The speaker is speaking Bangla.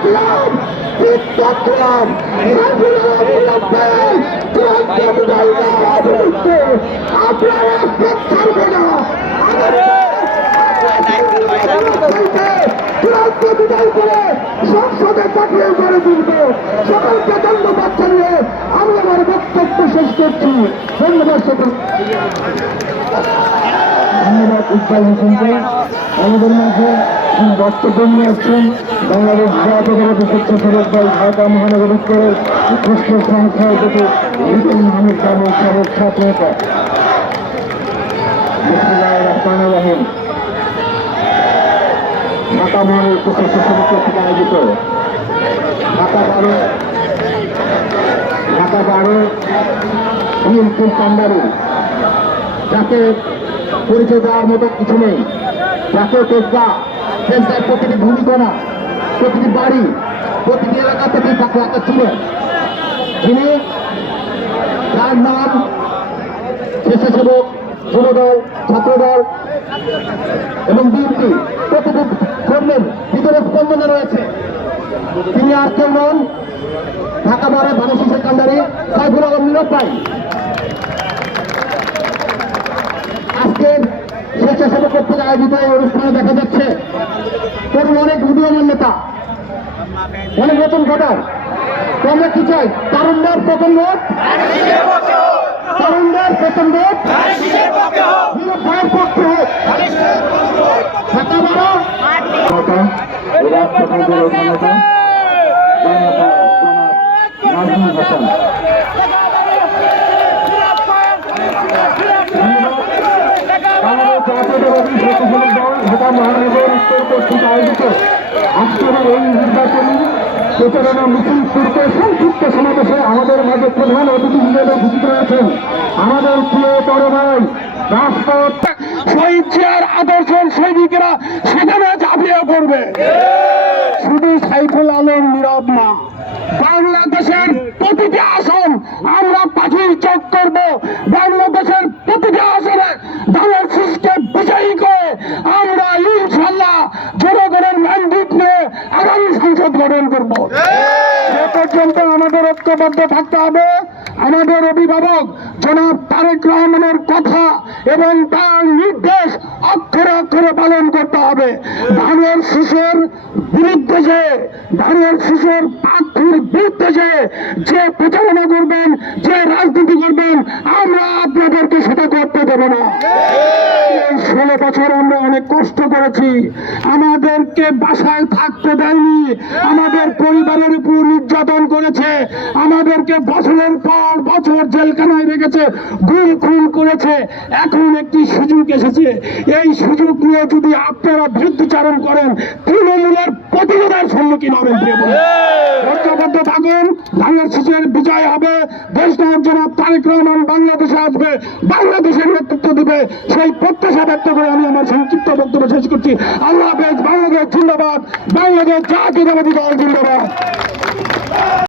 ইসলাম বিদ্যাক্রম আপনারা ছাড়বে না বিদায় করে সংসদে পাঠিয়ে করে তুলবে সকলকে ধন্যবাদ জানিয়ে আমি আমার বক্তব্য শেষ করছি ধন্যবাদ সকল ধন্যবাদ ইকবাল হোসেনকে আমাদের মাঝে বক্তব্য নিয়ে আসছেন বাংলাদেশ জাতীয়তাবাদী স্বেচ্ছাসেবক দল ঢাকা মহানগর উত্তরের জ্যেষ্ঠ সংখ্যায় থেকে লিটন মাহমুদ কামল সাবেক ঢাকা মহানগর থেকে আয়োজিত ঢাকা বারো ঢাকা বারো, বিএনপির যাকে পরিচয় দেওয়ার মতো কিছু নেই। যাকে তেজগা তেজগার প্রতিটি ভূমিকণা, প্রতিটি বাড়ি, প্রতিটি এলাকা থেকে তাকে একা ছিলেন যিনি যার নাম স্বেচ্ছাসেবক যুবদল ছাত্রদল এবং বিএনপি। প্রতিটি কর্মীর ভিতরে স্পন্দনে রয়েছে। তিনি আর কেউ নন। ঢাকা বারে বাংলাদেশ সেকান্দারি সাইফুল আলম নীরব ভাই আজকের স্বেচ্ছাসেবক কর্তৃক আয়োজিত এই অনুষ্ঠানে দেখা যাচ্ছে। তরুণ অনেক উদীয়মান নেতা অনেক নতুন ভোটার তো আমরা কি চাই? তরুণদের প্রথম ভোট তরুণদের প্রথম ভোট ভাইয়ের পক্ষে হোক আমাদের মাঝে প্রধান অতিথি হিসেবে উপস্থিত রয়েছেন আমাদের প্রিয় বড় ভাই রাজপথ আদর্শের সৈনিকেরা সেখানে ঝাঁপিয়ে পড়বে। শুধু সাইফুল আলম নীরব না, বাংলাদেশের প্রতিটি আসন আমরা পাখির চোখ করব বাংলাদেশের প্রতিটি আসনে দলের শিশকে বিজয়ী করে আমরা ইনশাল্লাহ জনগণের ম্যান্ডেট নিয়ে আগামী গঠন করব। সে পর্যন্ত আমাদের ঐক্যবদ্ধ থাকতে হবে, আমাদের অভিভাবক জনাব তারেক রহমানের কথা এবং তার নির্দেশ অক্ষরে অক্ষরে পালন করতে হবে। ধানের শিশুর বিরুদ্ধে যে, ধানের শিশুর প্রার্থীর বিরুদ্ধে যে যে প্রচারণা করবেন, যে রাজনীতি করবেন, আমরা আপনাদেরকে সেটা করতে দেব না। ষোলো বছর আমরা অনেক কষ্ট করেছি। আমাদেরকে বাসায় থাকতে দেয়নি। আমাদের পরিবারের উপর নির্যাতন করেছে। আমাদেরকে বছরের পর বছর জেলখানায় রেখেছে, গুম খুন করেছে। এখন একটি সুযোগ এসেছে। এই সুযোগ নিয়ে যদি আপনারা বিরুদ্ধচারণ করেন, তৃণমূলের প্রতিরোধের সম্মুখীন হবেন ঐক্যবদ্ধ থাকুন। ধানের শিশুর বিজয় হবে। দেশ জনাব তারেক রহমান বাংলাদেশে আসবে। বাংলাদেশের নেতৃত্ব সেই প্রত্যাশা ব্যক্ত করে আমি আমার সংক্ষিপ্ত বক্তব্য শেষ করছি। আল্লাহ হাফেজ, বাংলাদেশ জিন্দাবাদ। বাংলাদেশ দল জিন্দাবাদ।